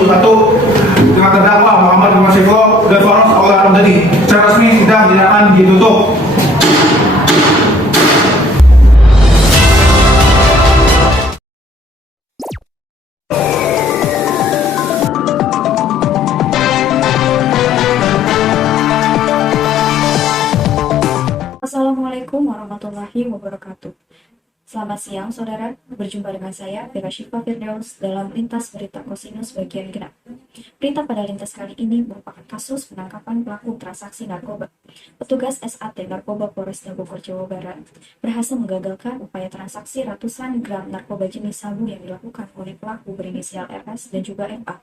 2021 dengan terdakwa Muhammad Masifo dan Faros Aulia Ramdhani. Secara resmi sidang dinyatakan ditutup. Assalamualaikum warahmatullahi wabarakatuh. Selamat siang saudara, berjumpa dengan saya Vera Syifa Firdaus dalam Lintas Berita Kosinus bagian genap. Berita pada lintas kali ini merupakan kasus penangkapan pelaku transaksi narkoba. Petugas SAT Narkoba Polresta Bogor, Jawa Barat berhasil menggagalkan upaya transaksi ratusan gram narkoba jenis sabu yang dilakukan oleh pelaku berinisial RS dan juga MA.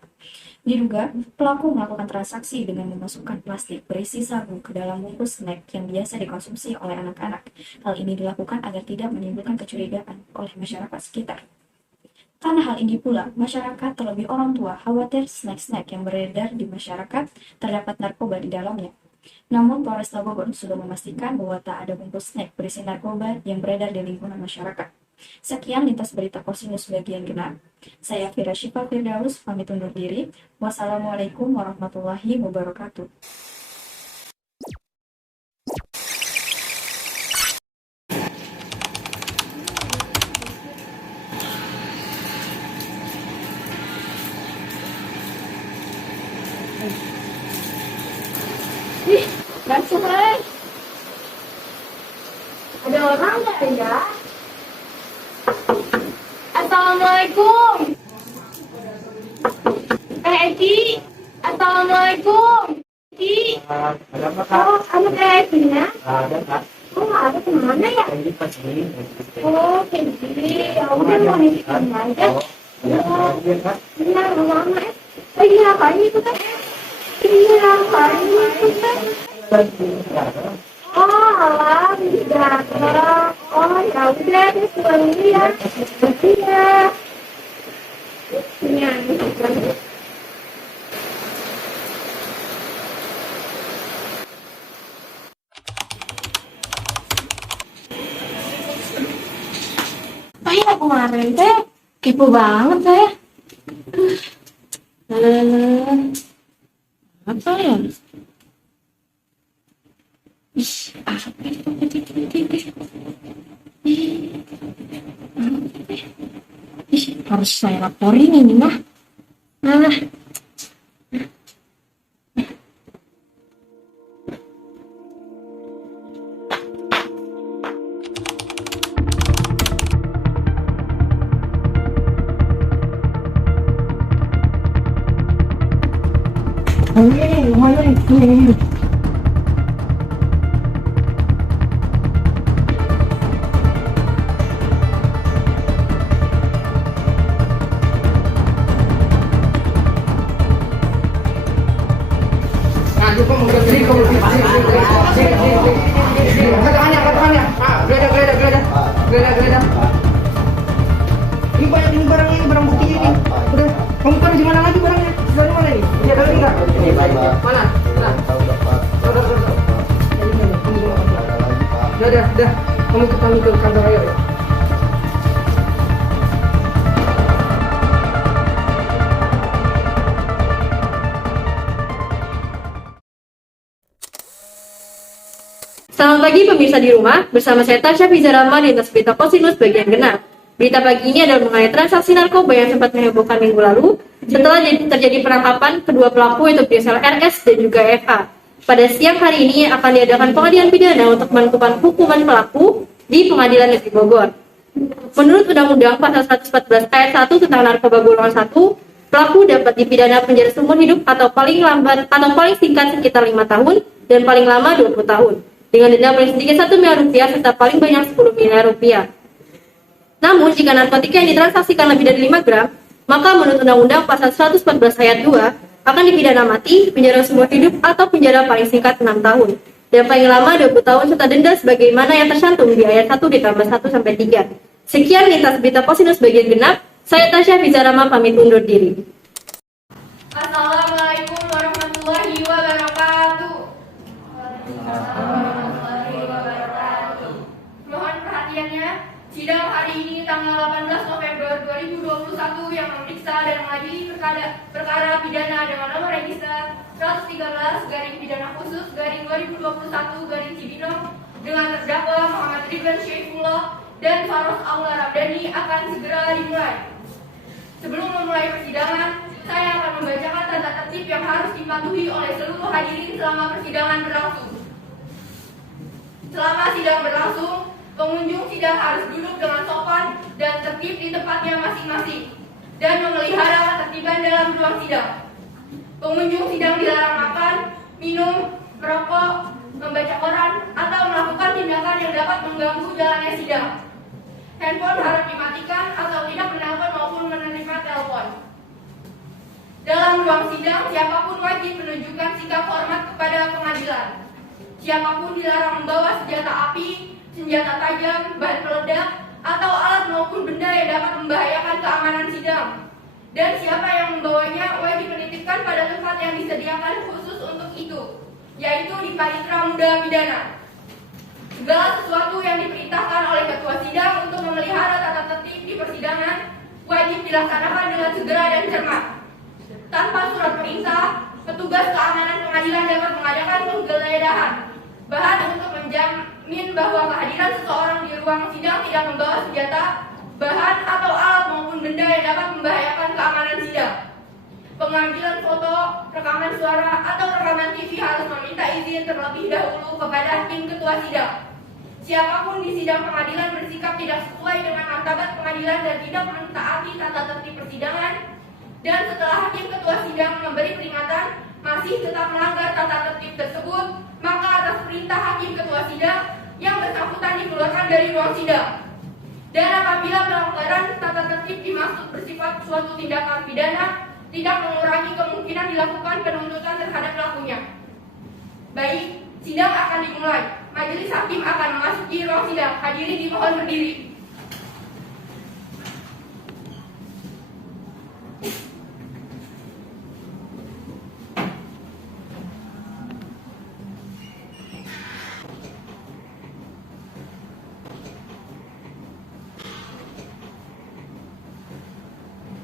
Diduga, pelaku melakukan transaksi dengan memasukkan plastik berisi sabu ke dalam bungkus snack yang biasa dikonsumsi oleh anak-anak. Hal ini dilakukan agar tidak menimbulkan kecurigaan oleh masyarakat sekitar. Karena hal ini pula, masyarakat terlebih orang tua khawatir snack-snack yang beredar di masyarakat terdapat narkoba di dalamnya. Namun Polresta Bogor sudah memastikan bahwa tak ada bungkus snack berisi narkoba yang beredar di lingkungan masyarakat. Sekian lintas berita Kosinus bagian genap. Saya Vera Syifa Firdaus pamit undur diri. Wassalamualaikum warahmatullahi wabarakatuh. Ih, langsung hai. Ada orang nggak ya? Assalamualaikum. Edi. Assalamualaikum. Edi. Ada apa, Kak? Oh, kamu Edinya? Ada, Kak. Oh, ada kemana ya? Ini pas ini. Oh, Edi. Ya udah mau nitipin aja. Oh, iya, Kak. Benar, lama ya. Oh iya, kayaknya itu kan. Iya, kayaknya itu kan. Oh, alah, tidak. Oh, ya udah, terus pulang dulu ya. Iya. Iya. Oh iya, kemarin teh kepo banget saya. Apa ya? Ih, apa itu? Ih, harus saya laporin ini mah. Nah. Lumayan ini. Ini barang bukti ini. Udah, kamu taruh di mana lagi barangnya? Sisanya mana ini? Iya, ada lagi nggak? Ini mana? Nah, udah. Kamu ke kantor ayo. Selamat pagi pemirsa di rumah, bersama saya Tasya Fizarama di Lintas Berita Kosinus bagian genap. Berita pagi ini adalah mengenai transaksi narkoba yang sempat menghebohkan minggu lalu setelah terjadi penangkapan kedua pelaku yaitu berinisial RS dan juga FA. Pada siang hari ini akan diadakan pengadilan pidana untuk menentukan hukuman pelaku di Pengadilan Negeri Bogor. Menurut Undang-Undang Pasal 114 Ayat 1 tentang narkoba golongan 1, pelaku dapat dipidana penjara seumur hidup atau paling lambat atau paling singkat sekitar 5 tahun dan paling lama 20 tahun. Dengan denda paling sedikit 1 miliar rupiah serta paling banyak 10 miliar rupiah. Namun, jika narkotika yang ditransaksikan lebih dari 5 gram, maka menurut Undang-Undang Pasal 114 Ayat 2 akan dipidana mati, penjara seumur hidup, atau penjara paling singkat 6 tahun. Dan paling lama 20 tahun serta denda sebagaimana yang tercantum di ayat 1 ditambah 1 sampai 3. Sekian lintas berita Kosinus bagian genap. Saya Tasya Fizarama pamit undur diri. Assalamualaikum warahmatullahi wabarakatuh. Mohon perhatiannya, sidang hari ini tanggal 18 November 2021 yang memeriksa memeriksa dan mengadili perkara pidana dengan nomor register 113 garing pidana khusus garing 2021 garing Cibinong dengan terdakwa Muhammad Ridwan Syaifullah dan Faros Aula Rabdani akan segera dimulai. Sebelum memulai persidangan, saya akan membacakan tata tertib yang harus dipatuhi oleh seluruh hadirin selama persidangan berlangsung. Selama sidang berlangsung, pengunjung sidang harus duduk dengan sopan dan tertib di tempatnya masing-masing dan memelihara ketertiban dalam ruang sidang. Pengunjung sidang dilarang makan, minum, merokok, membaca koran, atau melakukan tindakan yang dapat mengganggu jalannya sidang. Handphone harus dimatikan atau tidak menelpon maupun menerima telepon. Dalam ruang sidang, siapapun wajib menunjukkan sikap hormat kepada pengadilan. Siapapun dilarang membawa senjata api, senjata tajam, bahan peledak, atau alat maupun benda yang dapat membahayakan keamanan sidang. Dan siapa yang membawanya wajib menitipkan pada tempat yang disediakan khusus untuk itu, yaitu di panitra muda pidana. Segala sesuatu yang diperintahkan oleh ketua sidang untuk memelihara tata tertib di persidangan wajib dilaksanakan dengan segera dan cermat. Tanpa surat perintah, petugas keamanan pengadilan dapat mengadakan penggeledahan. Bahan untuk menjamin bahwa kehadiran seseorang di ruang sidang tidak membawa senjata, bahan atau alat maupun benda yang dapat membahayakan keamanan sidang. Pengambilan foto, rekaman suara, atau rekaman TV harus meminta izin terlebih dahulu kepada hakim ketua sidang. Siapapun di sidang pengadilan bersikap tidak sesuai dengan martabat pengadilan dan tidak mentaati tata tertib persidangan, dan setelah hakim ketua sidang memberi peringatan masih tetap melanggar tata tertib tersebut, maka atas perintah hakim ketua sidang yang bersangkutan dikeluarkan dari ruang sidang. Dan apabila pelanggaran tata tertib dimaksud bersifat suatu tindakan pidana, tidak mengurangi kemungkinan dilakukan penuntutan terhadap pelakunya. Baik, sidang akan dimulai. Majelis hakim akan memasuki ruang sidang. Hadirin dimohon berdiri.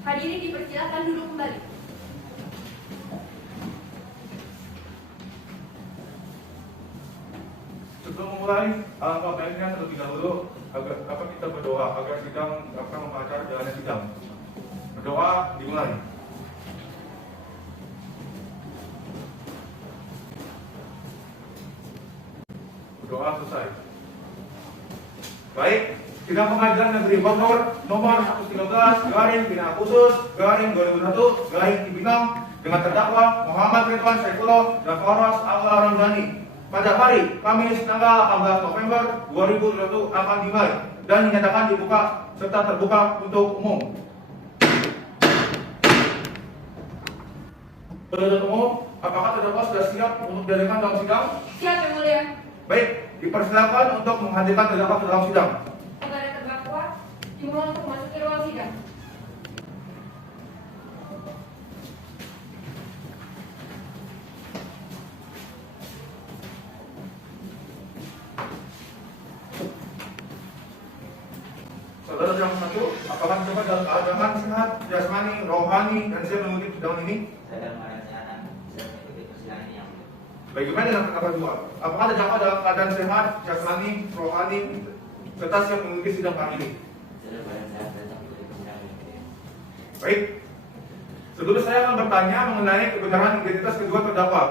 Hadirin dipersilakan duduk kembali. Sebelum memulai, alangkah baiknya terlebih dahulu agar kita berdoa agar sidang dapat melancar jalannya sidang. Berdoa dimulai. Berdoa selesai. Baik, sidang pengadilan negeri Bogor nomor 113 garing pidana khusus garing 2001 garing Cibinong dengan terdakwa Muhammad Ridwan Syaifullah dan Faros Aula Rabdani pada hari Kamis tanggal 18 November 2021 akan dimulai dan dinyatakan dibuka serta terbuka untuk umum. Penuntut umum, apakah terdakwa sudah siap untuk dihadirkan dalam sidang? Siap, Yang Mulia. Baik, dipersilakan untuk menghadirkan terdakwa ke dalam sidang. Kepada terdakwa, dimohon untuk masuk ke ruang sidang. Saudara yang satu, apakah coba dalam keadaan sehat, jasmani, rohani, dan siap mengikuti sidang ini? Saya dalam keadaan sehat, bisa mengikuti persidangan ini yang mulia. Bagaimana dengan terdakwa dua? Apakah terdakwa dalam keadaan sehat, jasmani, rohani, serta siap mengikuti sidang kali ini? Saya dalam keadaan sehat dan siap mengikuti persidangan ini yang mulia. Baik. Sebelum saya akan bertanya mengenai kebenaran identitas kedua terdakwa.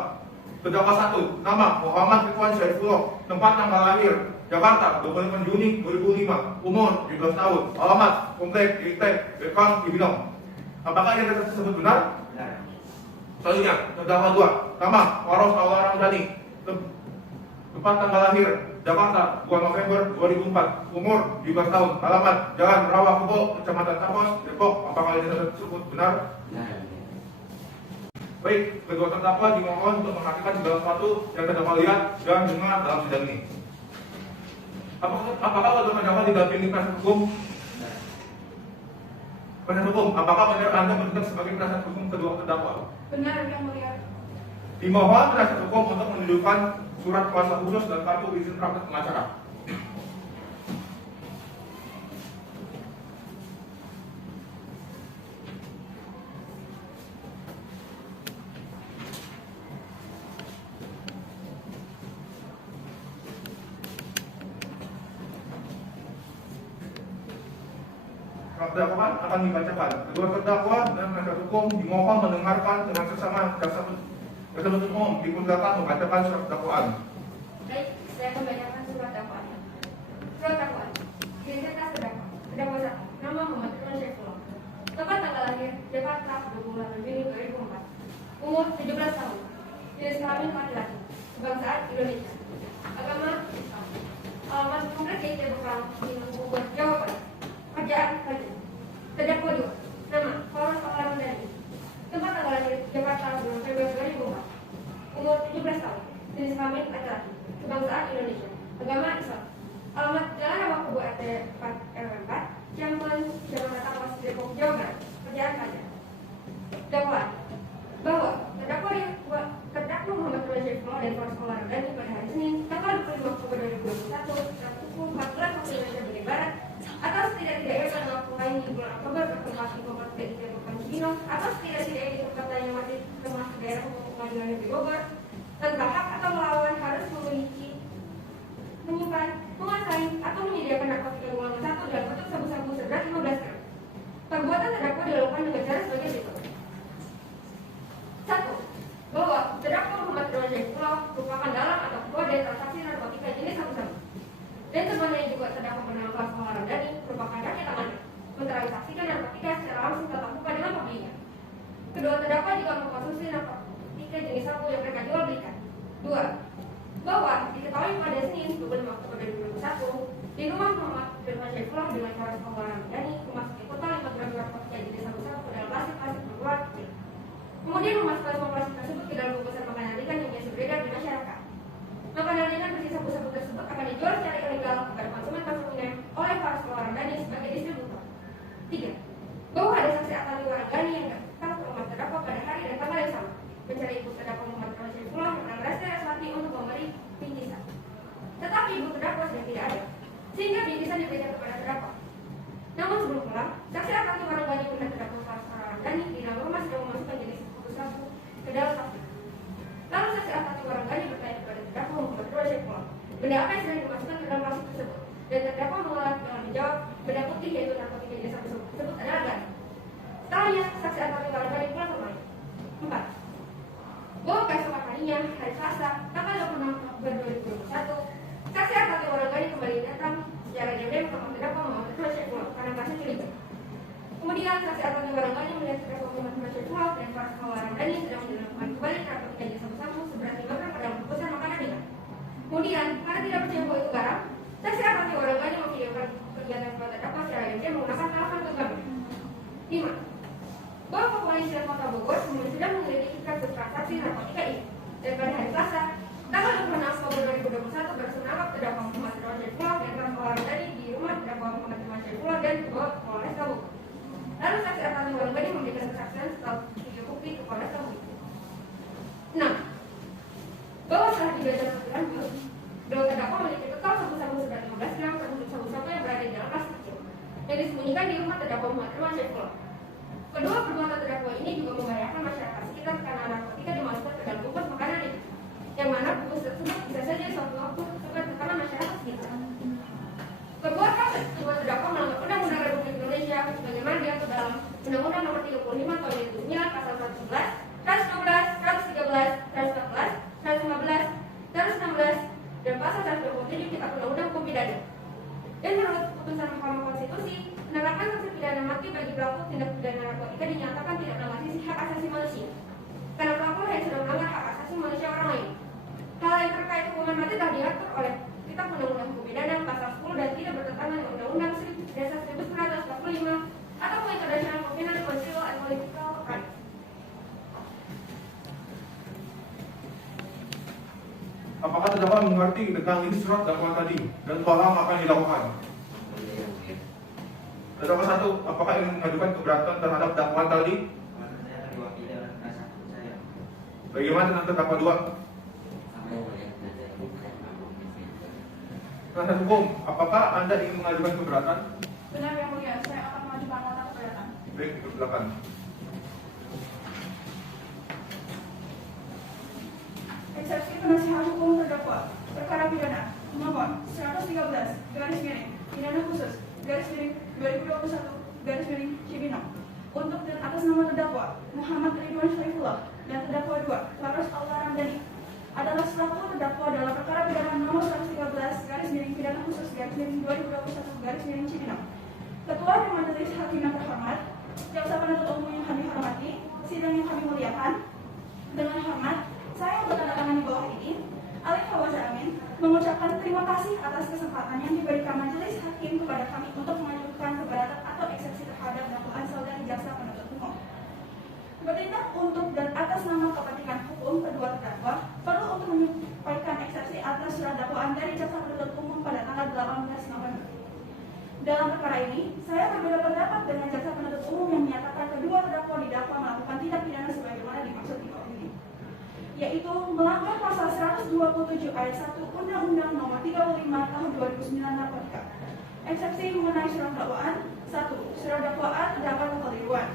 Terdakwa satu, nama Muhammad Ridwan Syaifullah, tempat tanggal lahir Jakarta 25 Juni 2005, umur 17 tahun, alamat Komplek Iritek, Bekang, Cibinong. Apakah identitas tersebut benar? Benar. Selanjutnya, terdakwa dua, nama Faros Aula Rabdani, tempat tanggal lahir Jakarta 2 November 2004, umur 17 tahun, alamat Jalan Rawa Kubo, Kecamatan Tapos, Depok. Apakah identitas tersebut benar? Benar yang mulia. Baik, kedua terdakwa dimohon untuk memperhatikan segala sesuatu yang terdakwa lihat dan dengar dalam sidang ini. Apakah kedua terdakwa didampingi penasihat hukum? Benar. Penasihat hukum, apakah benar Anda bertindak sebagai penasihat hukum kedua terdakwa? Benar, Yang Mulia. Dimohon penasihat hukum untuk menunjukkan surat kuasa khusus dan kartu izin praktek pengacara. dakwaan akan dibacakan. Kedua terdakwa dan penasihat hukum dimohon mendengarkan dengan seksama jaksa penuntut umum dipersilakan membacakan surat dakwaan. Baik, saya membacakan surat dakwaan. Surat dakwaan. Identitas terdakwa. Terdakwa 1. Nama Muhammad Irwan Syaifullah. Tempat tanggal lahir Jakarta 28 Juni 2004. Umur 17 tahun. Jenis kelamin laki-laki. Kebangsaan Indonesia. Agama Islam. Alamat konkret yaitu Bekang di Bogor, Jawa Barat. Kerjaan kerja. Terdakwa 2. Nama Faros Ramdhani. Tempat tanggal lahir Jakarta 2 Februari 2004. Umur 17 tahun. Jenis kelamin laki-laki. Kebangsaan Indonesia. Agama Islam. Alamat Jalan Rawa Kubu RT 4 RW 4, Ciampon, Jakarta Takwas, Depok, Jawa Barat. Kerjaan kerja. Dakwaan bahwa terdakwa Muhammad Irwan Syaifullah dan Faros Ramdhani pada hari Senin tanggal 25 Oktober 2021 setelah pukul 14 waktu Indonesia bagian Barat atas tidak-tidaknya pada waktu lain di bulan Oktober bertempat di Bogor dan di Depok Cibinong atas tidak-tidaknya di tempat lain yang masih termasuk daerah hukum pengadilan negeri Bogor tanpa hak atau melawan harus memiliki, menyimpan, menguasai atau menyediakan narkotika golongan 1 dalam bentuk sabu-sabu seberat 15 gram. Perbuatan terdakwa dilakukan dengan cara sebagai berikut. 1. Bahwa terdakwa Muhammad Irwan Syaifullah merupakan dalang atau ketua dari transaksi narkotika jenis sabu-sabu. Dan temannya juga terdakwa bernama Faros Ramdhani merupakan kaki tangannya mentransaksikan narkotika secara langsung tatap muka dengan pembelinya. Kedua terdakwa juga mengkonsumsi narkotika jenis sabu yang mereka jual belikan. 2. Bahwa diketahui pada Senin 25 Oktober 2021 di rumah Muhammad Irwan Syaifullah dengan Faros Ramdhani memasuki total 5 gram narkotika jenis sabu-sabu ke dalam plastik berwarna putih. Kemudian memasukkan semua plastik tersebut ke dalam bungkusan makanan ringan yang biasa beredar di masyarakat. Makanan ringan berisi sabu-sabu tersebut akan dijual secara ilegal kepada konsumen oleh Faros Ramdhani sebagai distributor. 3. Bahwa ada saksi Atali Waranggani yang datang ke rumah terdakwa pada hari dan tanggal yang sama mencari ibu terdakwa Muhammad Irwan Syaifullah bernama Resti Raswati untuk memberi bingkisan. Tetapi ibu terdakwa sedang tidak ada, sehingga bingkisan diberikan kepada terdakwa. Namun sebelum pulang, saksi Atali Waranggani melihat terdakwa Faros Ramdhani di dalam rumah sedang memasukkan jenis sabu ke dalam plastik. Lalu saksi Atali Waranggani bertanya kepada terdakwa Muhammad Irwan Syaifullah, benda apa yang sedang dimasukkan ke dalam plastik tersebut? Dan terdakwa menjawab, benda putih yaitu narkotika jenis sabu tersebut adalah gas. Setelahnya, saksi Atali Waranggani pulang ke rumahnya. 4. Bahwa keesokan harinya, hari Selasa, tanggal 26 Oktober 2021, saksi Atali Waranggani kembali datang secara diam-diam ke rumah terdakwa Muhammad Irwan Syaifullah karena merasa curiga. Kemudian saksi Atali Waranggani melihat terdakwa Muhammad Irwan Syaifullah dan Faros Ramdhani sedang menjelaskan kembali narkotika jenis sabu-sabu seberat 5 gram pada bungkusan makanan ringan. Kemudian, karena tidak percaya bahwa itu garam, saksi Atali Waranggani memvideokan kegiatan terdakwa secara diam-diam menggunakan telepon genggam. 5. Bahwa kepolisian Kota Bogor sedang menyelidiki kasus transaksi narkotika ini. Dan pada hari Selasa, tanggal 26 Oktober 2021 berhasil menangkap terdakwa Muhammad Irwan Syaifullah dan Faros Ramdhani di rumah terdakwa Muhammad Irwan Syaifullah dan dibawa ke Polres Bogor. Lalu saksi Atali Waranggani memberikan kesaksian setelah video bukti ke Polres Bogor. 6. Bahwa setelah 3 jam berjalan, bahwa terdakwa memiliki total sabu-sabu seberat 15 gram termasuk sabu-sabu yang berada di dalam plastik kecil yang disembunyikan di rumah terdakwa Muhammad Irwan Syaifullah. Kedua perbuatan terdakwa ini juga membahayakan masyarakat sekitar karena narkotika dimasukkan ke dalam bungkus makanan ini, yang mana bungkus tersebut bisa saja suatu waktu terkena tekanan masyarakat sekitar. Perbuatan kedua terdakwa melanggar Undang-Undang Republik Indonesia sebagaimana diatur dalam Undang-Undang Nomor 35 Tahun 2009 Pasal 111, 112, 113, 114, 115, 116, dan Pasal 127 Kitab Undang-Undang Hukum Pidana. Dan menurut putusan Mahkamah Konstitusi, penerapan sanksi pidana mati bagi pelaku tindak pidana narkotika dinyatakan tidak melanggar hak asasi manusia, karena pelaku yang sudah melanggar hak asasi manusia orang lain. Hal yang terkait hukuman mati telah diatur oleh Kitab Undang-Undang Hukum Pidana Pasal 10 dan tidak bertentangan dengan Undang-Undang Dasar 1945 ataupun International Covenant on Civil and Political Rights. Apakah terdakwa mengerti tentang isi surat dakwaan tadi dan paham apa yang dilakukan? Terdakwa 1, apakah ingin mengajukan keberatan terhadap dakwaan tadi? Menurut saya akan diwakili oleh penasihat hukum saya. Bagaimana dengan terdakwa 2? Sampai melihat penasihat hukum saya mampu mengingatkan. Penasihat hukum, apakah Anda ingin mengajukan keberatan? Benar yang mulia, saya akan mengajukan nota keberatan. Baik, silakan. Eksepsi penasihat hukum terdakwa perkara pidana nomor 113 garis miring pidana khusus garis miring 2021 Cibinong. Untuk dan atas nama terdakwa Muhammad Ridwan Syaifullah dan terdakwa 2 Faros Allah Ramdhani adalah selaku terdakwa dalam perkara pidana nomor 113 pidana khusus 2021 Cibinong. Ketua dan Majelis Hakim yang terhormat, jaksa penuntut umum yang kami hormati, sidang yang kami muliakan, dengan hormat saya yang bertanda di bawah ini, Alif Fawaz Amin, mengucapkan terima kasih atas kesempatan yang diberikan Majelis Hakim kepada kami untuk mengajukan keberatan atau eksepsi terhadap dakwaan saudari jaksa penuntut umum. Bertindak untuk dan atas nama kepentingan hukum kedua terdakwa, perlu untuk menyampaikan eksepsi atas surat dakwaan dari jaksa penuntut umum pada tanggal 18 November. Dalam perkara ini, saya berbeda pendapat dengan jaksa penuntut umum yang menyatakan kedua terdakwa didakwa melakukan tindak pidana sebagaimana dimaksud di bawah ini, yaitu melanggar pasal 127 ayat 1 Undang-Undang Nomor 35 Tahun 2009 Narkotika. Eksepsi mengenai surat dakwaan: 1. Surat dakwaan terdapat kekeliruan,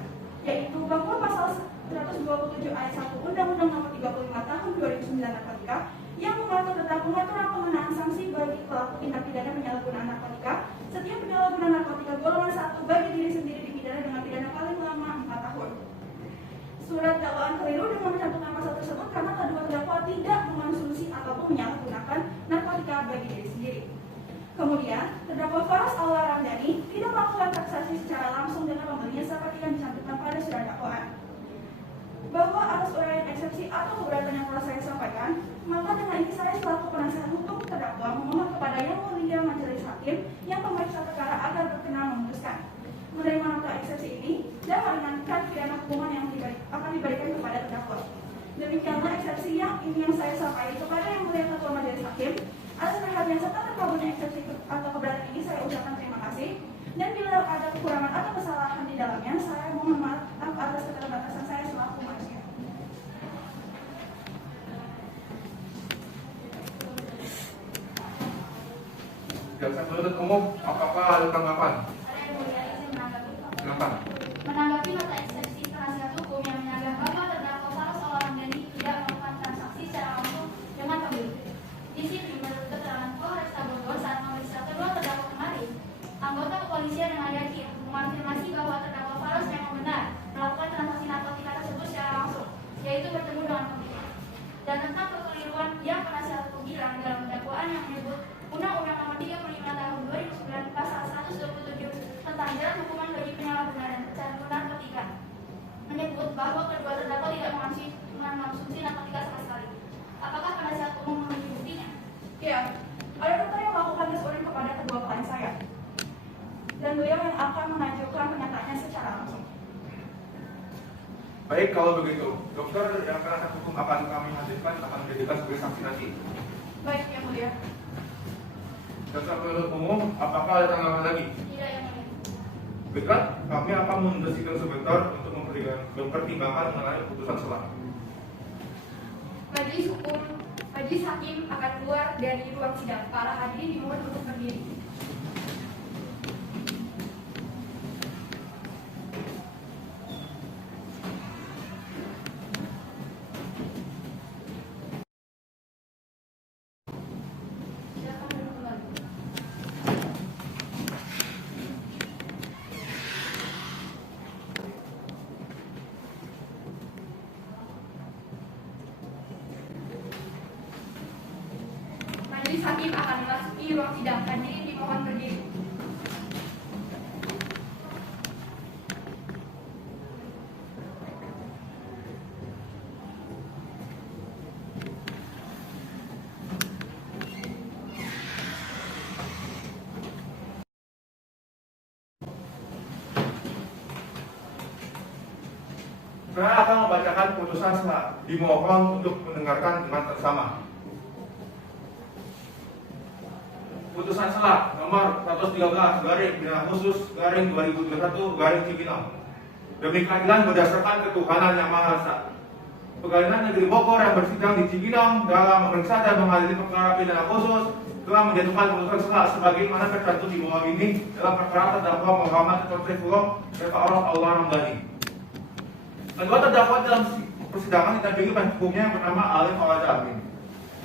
yaitu bahwa pasal 127 ayat 1 Undang-Undang Nomor 35 Tahun 2009 Narkotika yang mengatur tentang pengaturan pengenaan sanksi bagi pelaku tindak pidana penyalahgunaan narkotika. Setiap penyalahgunaan narkotika golongan 1 bagi diri sendiri dipidana dengan pidana paling lama 4 tahun. Surat dakwaan keliru dengan mencantumkan pasal tersebut karena kedua terdakwa tidak mengonsumsi ataupun menyalahgunakan narkotika bagi diri sendiri. Kemudian, terdakwa Faros Allah Ramdhani tidak melakukan transaksi secara langsung dengan pembelinya seperti yang dicantumkan pada surat dakwaan. Bahwa atas uraian eksepsi atau keberatan yang telah saya sampaikan, maka dengan ini saya selaku penasihat hukum terdakwa memohon kepada Yang Mulia Majelis Hakim yang memeriksa perkara agar berkenan memutuskan menerima nota eksepsi ini dan meringankan pidana hukuman yang akan diberikan kepada terdakwa. Demikianlah eksepsi yang saya sampaikan kepada Yang Mulia Ketua Majelis Hakim. Atas perhatian serta terkabulnya eksepsi atau keberatan ini saya ucapkan terima kasih, dan bila ada kekurangan atau kesalahan di dalamnya, saya mohon maaf atas keterbatasan saya selaku manusia. Jaksa penuntut umum, apakah ada tanggapan? Ada yang mulia izin menanggapi. Silakan. Menanggapi nota eksepsi penasihat hukum yang menyanggah bahwa terdakwa Faros Allah Ramdhani tidak melakukan transaksi secara langsung dengan pembeli. Di sini menurut keterangan Polresta Bogor saat memeriksa kedua terdakwa kemarin, anggota kepolisian yang yakin mengonfirmasi bahwa terdakwa Faros memang benar melakukan transaksi narkotika tersebut secara langsung, yaitu bertemu dengan pembeli. Dan tentang kekeliruan yang penasihat hukum bilang dalam dakwaan yang menyebut Undang-Undang Nomor 35 Tahun 2009 Pasal 127 tentang jalan hukuman bagi penyalahgunaan dan pecandu narkotika menyebut bahwa kedua terdakwa tidak mengonsumsi narkotika sama sekali. Apakah penasihat umum memiliki buktinya? Ya, ada dokter yang melakukan tes urin kepada kedua klien saya, dan beliau yang akan mengajukan pernyataannya secara langsung. Baik, kalau begitu, dokter yang penasihat hukum akan kami hadirkan akan menjadikan sebagai saksi nanti. Baik, Yang Mulia. Jaksa penuntut umum, apakah ada tanggapan lagi? Tidak, Yang Mulia. Baiklah, kami akan mundur sidang sebentar untuk mempertimbangkan mengenai putusan selah. Majelis Hakim akan keluar dari ruang sidang. Para hadirin dimohon untuk berdiri. Silakan duduk kembali. Majelis Hakim akan memasuki ruang sidang. Hadirin dimohon berdiri. Saya akan membacakan putusan selah. Dimohon untuk mendengarkan dengan seksama. Putusan selah nomor 113 garing pidana khusus garing 2021 garing Cibinong. Demi keadilan berdasarkan ketuhanan yang Maha Esa. Pengadilan Negeri Bogor yang bersidang di Cibinong dalam memeriksa dan mengadili perkara pidana khusus telah menjatuhkan putusan selah sebagaimana tercantum di bawah ini dalam perkara terdakwa Muhammad Ridwan Syaifullah dan Faros Allah Ramdhani. Kedua terdakwa dalam persidangan didampingi penasihat hukumnya yang bernama Alif Fawaz Amin.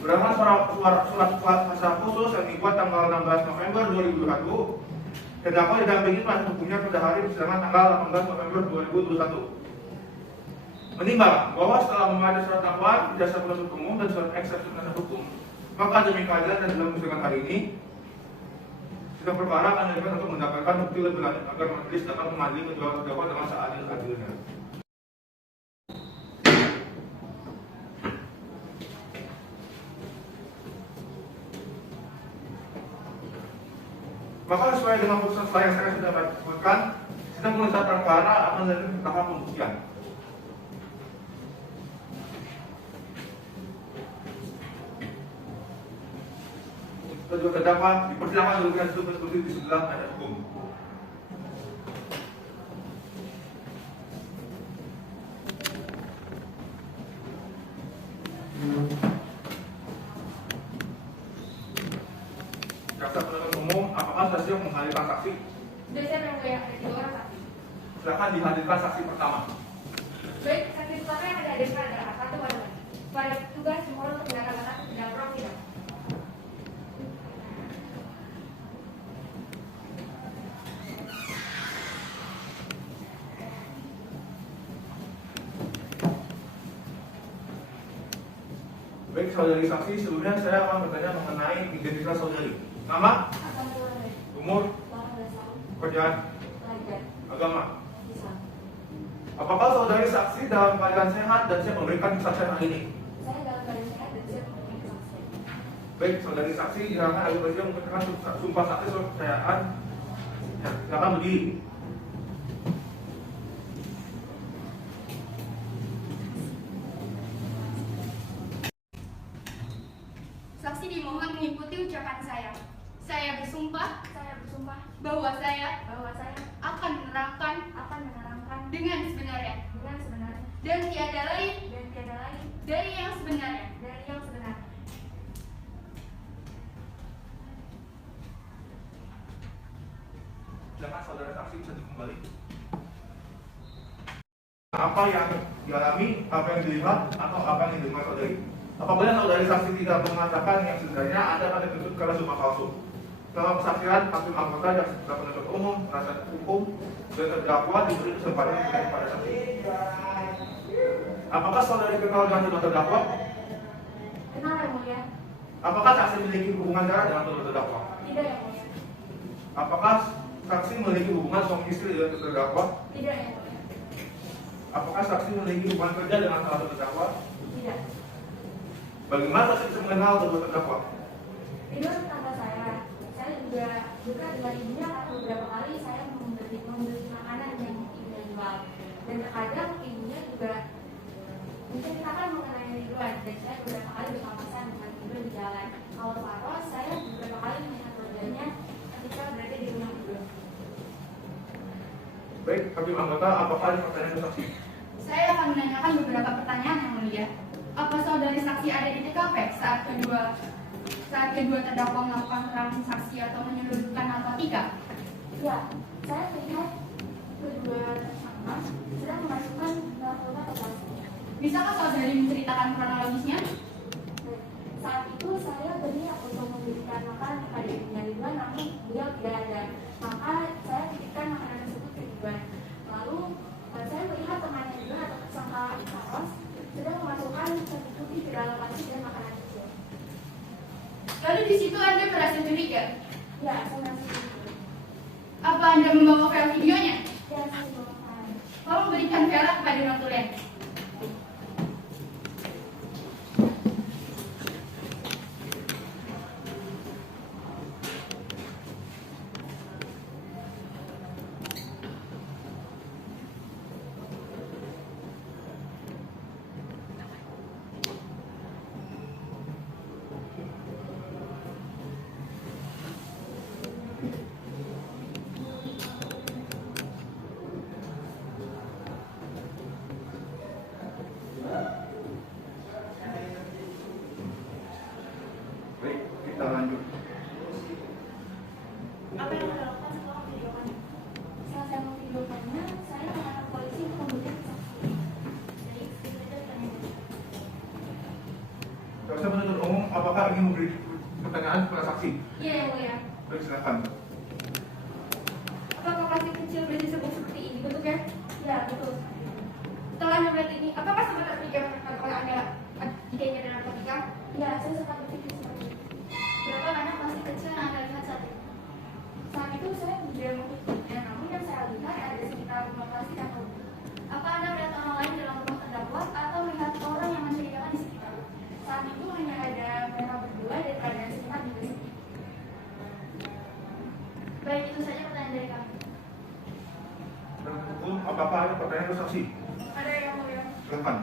Berdasarkan surat kuasa khusus yang dibuat tanggal 16 November 2021 Terdakwa didampingi penasihat hukumnya pada hari persidangan tanggal 18 November 2021. Menimbang bahwa setelah membaca surat dakwaan, jasa penuntut umum dan surat eksepsi penasihat hukum, maka demi keadilan dan dalam persidangan hari ini, sidang perkara akan dilakukan untuk mendapatkan bukti lebih lanjut agar majelis dapat mengadili kedua terdakwa dengan seadil-adilnya. Maka sesuai dengan putusan yang saya sudah sebutkan, sidang pengurusan perkara akan dilakukan tahap pembuktian. Kedua terdakwa dipersilakan duduk berdiri di sebelah penasihat hukum. Jaksa penuntut umum, apakah sudah siap menghadirkan saksi? Sudah siap yang mulia, ada 3 orang saksi. Silakan dihadirkan saksi pertama. Baik, saksi pertama yang ada hadirkan adalah satu warga. Pada tugas semua untuk mendatangkan saksi dalam ruang sidang. Baik, saudari saksi, sebelumnya saya akan bertanya mengenai identitas saudari. Nama, umur, pekerjaan, agama. Apakah saudari saksi dalam keadaan sehat dan siap memberikan kesaksian hari ini? Saya dalam keadaan sehat dan siap memberikan kesaksian. Baik, saudari saksi, silakan ayo bersedia memberikan sumpah saksi soal kepercayaan. Ya, silakan berdiri. Saksi dimohon mengikuti ucapan saya. Saya bersumpah Bahwa saya akan menerangkan dengan sebenarnya dan tiada lain dari yang sebenarnya. Silakan saudara saksi bisa kembali. Apa yang dialami, apa yang dilihat, atau apa yang diterima saudari? Apabila saudari saksi tidak mengatakan yang sebenarnya, Anda akan dituntut karena sumpah palsu. Dalam kesaksian, hakim anggota jaksa penuntut umum, penasihat hukum, dan terdakwa diberi kesempatan bertanya kepada saksi. Apakah saudari kenal dengan kedua terdakwa? kenal yang mulia, Apakah saksi memiliki hubungan darah dengan kedua terdakwa? tidak yang mulia, Apakah saksi memiliki hubungan suami istri dengan terdakwa? tidak yang mulia, Apakah saksi memiliki hubungan kerja dengan salah satu terdakwa? tidak. Bagaimana saksi bisa mengenal kedua terdakwa? Itu tetangga saya juga dengan ibunya karena beberapa kali saya membeli makanan yang ibunya jual, dan terkadang ibunya juga mungkin kita kan mengenai di luar, dan saya beberapa kali berpapasan dengan ibu di jalan. Kalau Faros, saya beberapa kali melihat wajahnya ketika berada di rumah ibu. Baik, hakim anggota, apakah ada pertanyaan saksi? Saya akan menanyakan beberapa pertanyaan yang mulia. Apa saudari saksi ada di TKP saat kedua terdakwa melakukan transaksi atau menyelundupkan narkotika? Ya, saya melihat kedua tersangka sedang memasukkan narkoba ke plastik. Bisakah saudari menceritakan kronologisnya? Saat itu saya berniat untuk memberikan makanan kepada ibunya Ridwan, namun beliau tidak ada. Maka saya titipkan makanan tersebut ke Ridwan. Lalu saya melihat temannya Ridwan atau tersangka Faros sedang memasukkan satu putih ke dalam plastik dan makanan kecil. Lalu di situ Anda merasa curiga. Ya, saya masih curiga. Apa Anda membawa file videonya? Ya, saya bawakan. Tolong berikan file kepada notulen. Baik, kita lanjut. Apa yang Anda lakukan setelah memvideokannya? Setelah saya memvideokannya, saya menghadap polisi untuk memberikan kesaksian. Jadi, itu saja pertanyaan. Jaksa penuntut umum, apakah ingin memberi pertanyaan kepada saksi? Iya, yang mulia. Baik, silakan. apakah ada pertanyaan dari saksi? Ada yang mulia. Silakan.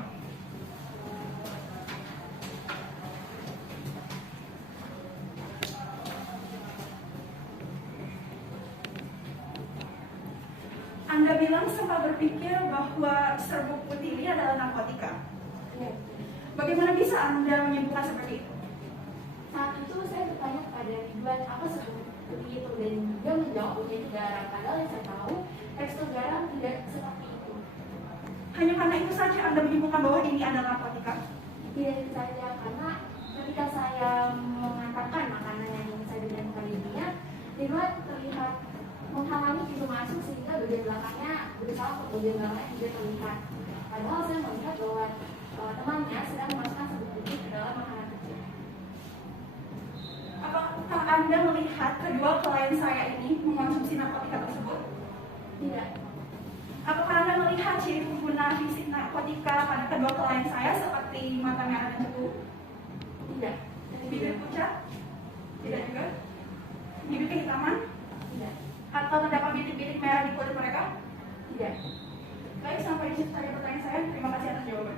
Anda bilang sempat berpikir bahwa serbuk putih ini adalah narkotika. Bagaimana bisa Anda menyimpulkan seperti itu? Saat itu saya bertanya kepada Ridwan apa seperti itu dan dia menjawab punya garam. Padahal yang saya tahu tekstur garam tidak seperti itu. Hanya karena itu saja Anda menyimpulkan bahwa ini adalah narkotika? Tidak itu saja karena ketika saya mengatakan makanan yang ingin saya berikan kepada ibunya, Ridwan terlihat menghalangi pintu masuk sehingga bagian belakangnya berusaha untuk bagian belakangnya tidak terlihat. Padahal saya melihat bahwa temannya sedang memasukkan serbuk putih ke dalam makanan kecil. Apakah Anda melihat kedua klien saya ini mengonsumsi narkotika tersebut? Tidak. Apakah Anda melihat ciri pengguna fisik narkotika pada kedua klien saya seperti mata merah dan cepu? Tidak. Bibir pucat? Tidak juga. Bibir kehitaman? Tidak. Atau terdapat bintik-bintik merah di kulit mereka? Tidak. Baik, sampai di situ saja pertanyaan saya. Terima kasih atas jawaban.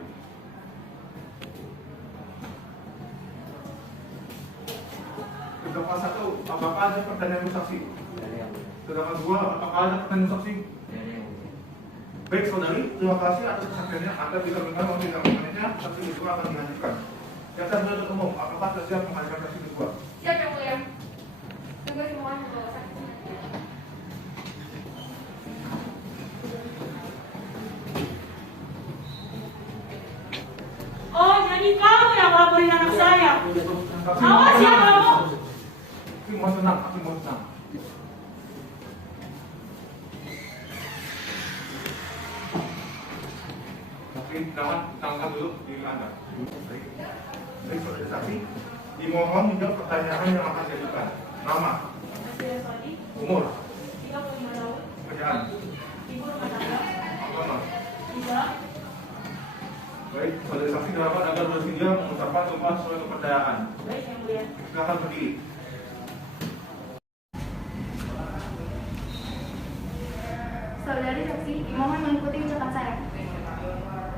Terdakwa 1, apakah ada pertanyaan dari saksi? Tidak ada yang mulia. Terdakwa 2, apakah ada pertanyaan dari saksi? Tidak ada yang mulia. Baik saudari, terima kasih atas kesaksiannya. Anda bisa mendengar waktu yang mengenainya, saksi kedua akan dilanjutkan. Jaksa penuntut umum, apakah siap menghadirkan saksi kedua? Siap yang mulia. Tunggu dimohon membawa saksi. Oh, jadi kamu yang laporin anak saya? Saksi, Awas ya kamu! Saksi mohon tenang, saksi mohon tenang. Saksi, jangan tangkap dulu diri Anda. Baik, baik saudari saksi, dimohon menjawab pertanyaan yang akan diajukan. Nama, Masih Sodi, umur, 35 tahun, kerjaan, ibu rumah tangga, agama. Islam, Baik, saudari saksi diharapkan agar bersedia mengucapkan sumpah sesuai kepercayaan. baik yang mulia. Silakan berdiri. Saudari saksi, dimohon mengikuti ucapan saya.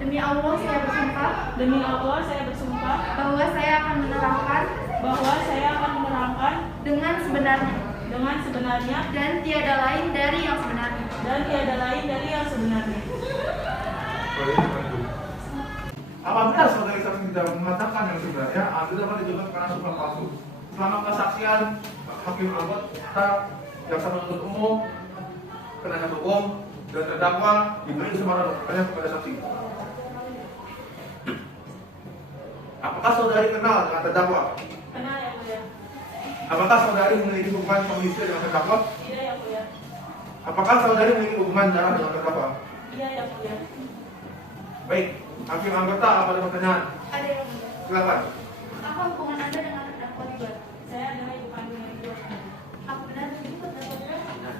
Demi Allah saya bersumpah Demi Allah saya bersumpah bahwa saya akan menerangkan bahwa saya akan menerangkan dengan sebenarnya dengan sebenarnya dan tiada lain dari yang sebenarnya. dan tiada lain dari yang sebenarnya. Apabila saudari saksi tidak mengatakan yang sebenarnya, Anda dapat dituntut karena sumpah palsu. Selama kesaksian, hakim anggota, jaksa penuntut umum, penasihat hukum, dan terdakwa diberi kesempatan untuk bertanya kepada saksi. Apakah saudari kenal dengan terdakwa? Kenal yang mulia? Apakah saudari memiliki hubungan suami istri dengan terdakwa? Tidak yang mulia? Apakah saudari memiliki hubungan darah dengan terdakwa? Iya yang mulia? Baik, hakim anggota apa ada pertanyaan? Ada yang mulia. Silakan. Apa hubungan Anda dengan terdakwa Ridwan? Saya adalah ibu kandung yang kedua. Apa benar begitu terdakwa Ridwan? Benar.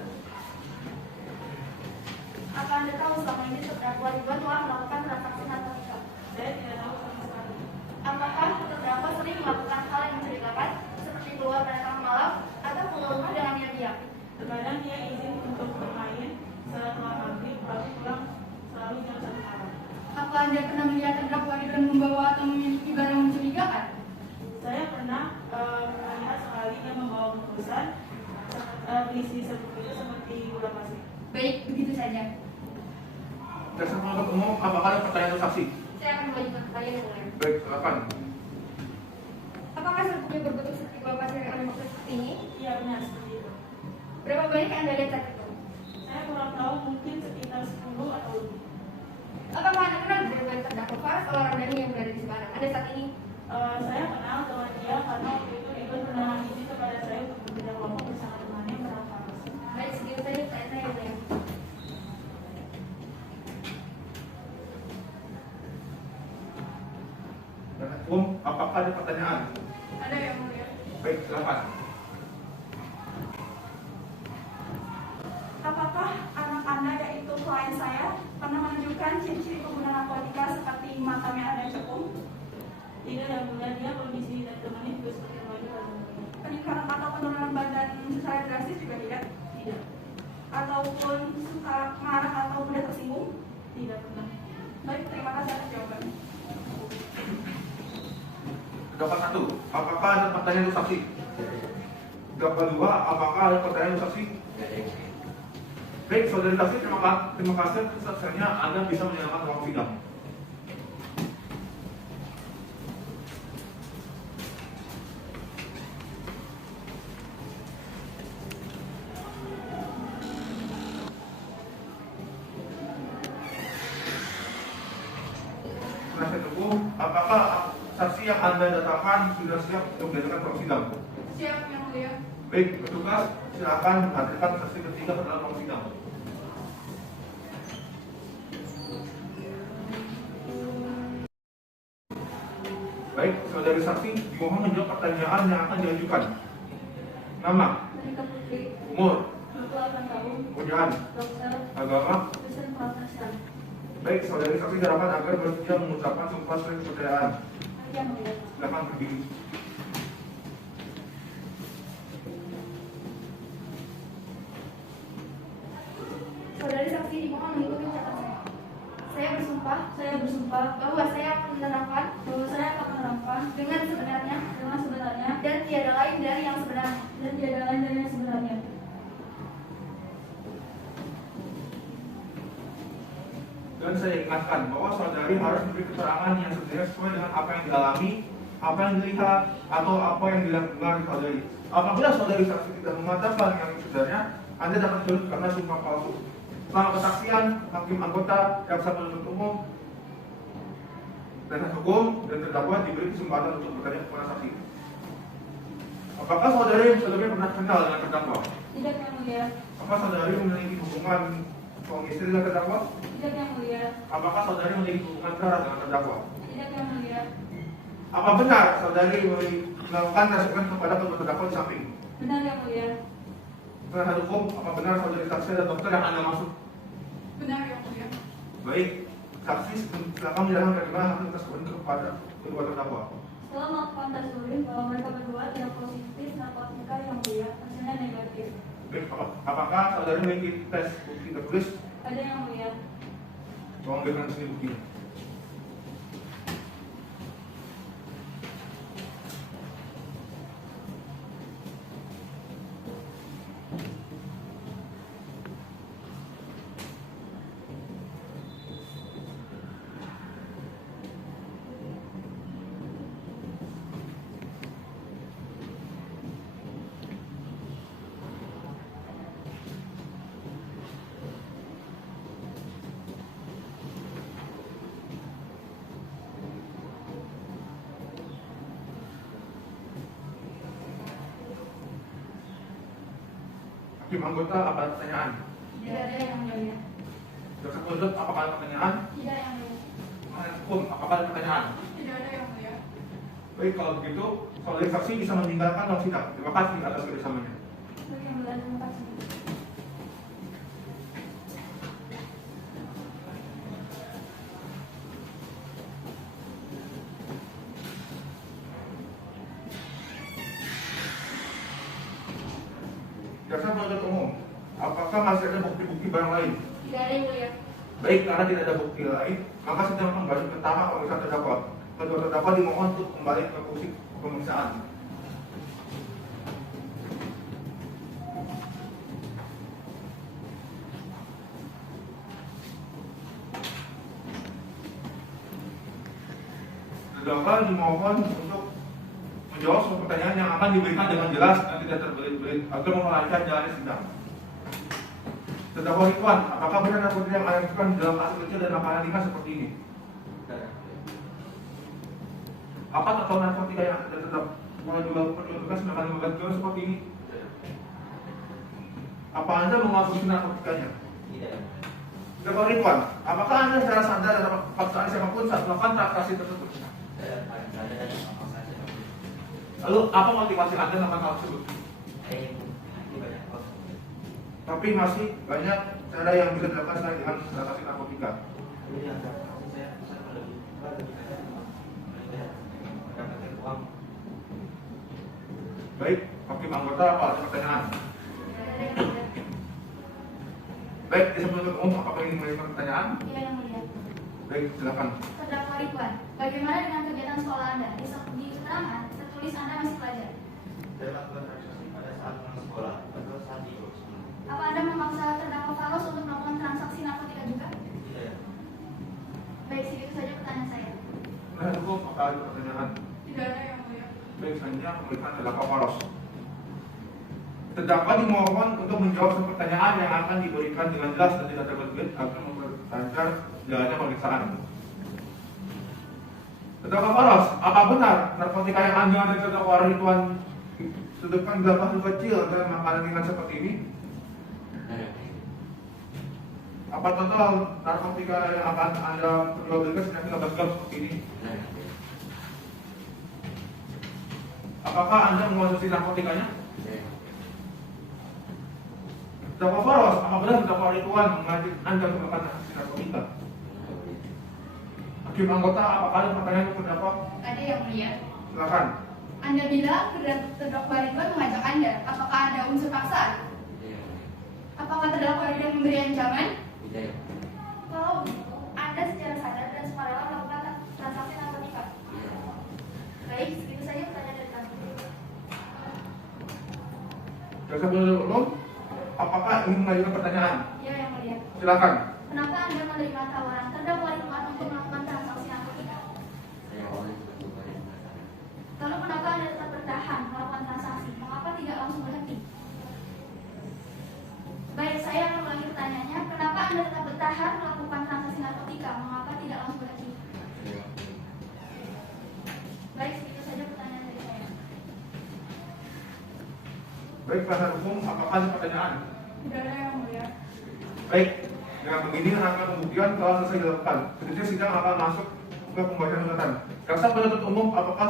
Apa Anda tahu selama ini terdakwa Ridwan telah melakukan transaksi narkotika? Saya tidak tahu sama sekali. Apakah terdakwa sering melakukan hal yang mencurigakan seperti keluar pada tengah malam atau keluar rumah dengan diam-diam? Terkadang dia izin untuk bermain setelah maghrib lalu pulang selalu jam 1 malam. Apa Anda pernah melihat terdakwa Ridwan membawa atau memiliki barang mencurigakan? Saya pernah melihat sekali dia membawa bungkusan berisi serbuk itu seperti gula pasir. Baik, begitu saja. Jaksa penuntut umum, apakah ada pertanyaan untuk saksi? Saya akan melanjutkan pertanyaan yang lain. Baik, silakan. Apakah serbuknya berbentuk seperti gula pasir yang Anda maksud seperti ini? Iya benar seperti itu. Berapa banyak yang Anda lihat saat itu? Saya kurang tahu mungkin sekitar 10 atau lebih. Apakah Anda kenal dengan terdakwa Faras Al-Ramdhani yang berada di sebelah Anda saat ini? Saya kenal dengan dia karena waktu itu dia pernah izin kepada saya untuk bekerja kelompok bersama temannya bernama Faras. Baik, segitu saja pertanyaan saya yang mulia. Penasihat hukum, apakah ada pertanyaan? Ada yang mulia. Baik, silakan. Apakah anak Anda yaitu klien saya pernah menunjukkan ciri-ciri pengguna narkotika seperti mata merah dan cekung, Tidak yang mulia, dia kondisi dan temannya juga seperti remaja pada umumnya. peningkatan atau penurunan badan secara drastis juga tidak, Tidak. ataupun suka marah atau mudah tersinggung? Tidak pernah. Baik, terima kasih atas jawabannya. Terdakwa 1, apakah ada pertanyaan untuk saksi? Terdakwa 2, apakah ada pertanyaan untuk saksi? Baik, saudari saksi, terima kasih atas kesaksiannya. Anda bisa menjalankan ruang sidang. Penasihat hukum, apakah saksi yang Anda datangkan sudah siap untuk menjalankan ruang sidang? Siap, Yang Mulia. Baik, petugas silakan hadirkan saksi ketiga ke dalam ruang sidang. Baik, saudari saksi, dimohon menjawab pertanyaan yang akan diajukan. Nama, Monika Putri, umur, 28 tahun, pekerjaan, dokter, agama. Kristen Protestan. Baik, saudari saksi diharapkan agar bersedia mengucapkan sumpah sebagai kepercayaan. Yang Mulia. Silakan berdiri. Saudari saksi dimohon mengikuti ucapan saya. Saya bersumpah bahwa saya akan menerangkan dengan sebenarnya dan tiada lain dari yang sebenarnya. Dan saya ingatkan bahwa saudari harus memberi keterangan yang sebenarnya sesuai dengan apa yang dialami, apa yang dilihat, atau apa yang dilakukan saudari. Apabila saudari saksi tidak mengatakan yang sebenarnya, Anda dapat dituntut karena sumpah palsu. Selama kesaksian, hakim anggota, jaksa penuntut umum, penasihat hukum, dan terdakwa diberi kesempatan untuk bertanya kepada saksi. Apakah saudari pernah kenal dengan terdakwa? Tidak, Yang Mulia. Apakah saudari memiliki hubungan suami istri dengan terdakwa? Tidak, Yang Mulia. Apakah saudari memiliki hubungan darah dengan terdakwa? Tidak, Yang Mulia. Apa benar saudari melakukan rasukan kepada kedua terdakwa di samping? Benar, Yang Mulia. Penasihat hukum, apa benar saudari saksi dan dokter yang Anda maksud? Benar, Yang Mulia. Baik, saksi silakan menjelaskan bagaimana hasil tes urin kepada kedua terdakwa. Setelah melakukan tes urin bahwa mereka berdua tidak positif narkotika, Yang Mulia, hasilnya negatif. Baik, apakah saudari memiliki tes bukti tertulis? Ada, Yang Mulia. Tolong berikan sini buktinya. Hakim anggota, apa ada pertanyaan? Tidak ada, Yang Mulia. Jaksa penuntut, apakah ada pertanyaan? Tidak, Yang Mulia. Penasihat hukum, apakah ada pertanyaan? Tidak ada, Yang Mulia. Baik, kalau begitu, saudari saksi bisa meninggalkan ruang sidang. Terima kasih atas kerjasamanya. Baik, Yang Mulia, terima kasih. Jaksa penuntut umum, apakah masih ada bukti-bukti barang lain? Tidak ada, Yang Mulia. Baik, karena tidak ada bukti lain, maka sidang kembali ke tahap pemeriksaan terdakwa. Kedua terdakwa dimohon untuk kembali ke kursi pemeriksaan. Terdakwa dimohon untuk menjawab semua pertanyaan yang akan diberikan dengan jelas dan tidak terbelit-belit agar melancarkan jalannya sidang. Terdakwa Ridwan, apakah benar narkotika yang Anda lakukan dalam kasus kecil dan makanan ringan seperti ini? Apa atau narkotika yang Anda tetap menjual perjualbelikan 9,15 kilo seperti ini? Apa Anda mengonsumsi narkotikanya? Tidak. Terdakwa Ridwan, apakah Anda secara sadar dan paksaan siapapun saat melakukan transaksi tersebut? Ada dan apa saja. Lalu apa motivasi Anda melakukan hal tersebut? Ini banyak kok. Tapi masih banyak cara yang bisa dilakukan selain dengan transaksi narkotika. Ini ada kasus saya lebih mendapatkan uang. Baik, hakim anggota apa ada pertanyaan? Tidak ada, Yang Mulia. Baik, disebut mengajukan pertanyaan? Iya, Yang Mulia. Baik, silakan. Terdakwa Ridwan, bagaimana dengan kegiatan sekolah Anda? Di keterangan tertulis Anda masih pelajar. Saya lakukan transaksi pada saat pulang sekolah atau saat tidur. Apa Anda memaksa terdakwa Faros untuk melakukan transaksi narkotika juga? Tidak. Baik, segitu saja pertanyaan saya. Penasihat hukum, apa ada pertanyaan? Tidak ada Yang Mulia. Baik, selanjutnya pemeriksaan terdakwa Faros. Terdakwa dimohon untuk menjawab semua pertanyaan yang akan diberikan dengan jelas dan tidak terbelit agar memperlancar jalannya pemeriksaan. Terdakwa Faros, apa benar narkotika yang Anda dan terdakwa Ridwan sedangkan dalam kasus kecil dan makanan ringan seperti ini? Apa total narkotika yang akan Anda perjualbelikan sekitar 13 gram seperti ini? Apakah Anda mengonsumsi narkotikanya? Terdakwa Faros, apa benar terdakwa Ridwan mengajak Anda untuk melakukan aksi narkotika? Hakim anggota, apakah ada pertanyaan untuk terdakwa? Ada Yang Mulia. Silakan. Anda bilang terdakwa Ridwan mengajak Anda. Apakah ada unsur paksaan? Apakah terdakwa Ridwan memberi ancaman? Tidak. Kalau Anda secara sadar dan sukarela melakukan transaksi narkotika. Baik, segitu saja pertanyaan dari kami. Jaksa penuntut umum, apakah ingin mengajukan pertanyaan? Iya, Yang Mulia. Silakan. Kenapa Anda menerima tawaran terdakwa Ridwan untuk melakukan transaksi narkotika? Saya awalnya sudah bukan yang masalah. Lalu kenapa Anda tetap bertahan melakukan transaksi? Mengapa tidak langsung berhenti? Baik, saya akan ulangi pertanyaannya. Kenapa Anda tetap bertahan melakukan transaksi narkotika? Mengapa tidak langsung berhenti? Baik, segitu saja pertanyaan dari saya. Baik, penasihat hukum, apakah ada pertanyaan? Tidak ada Yang Mulia. Baik, dengan begini rangkaian pembuktian telah selesai dilakukan. Selanjutnya sidang akan masuk ke pembacaan tuntutan. Jaksa penuntut umum, apakah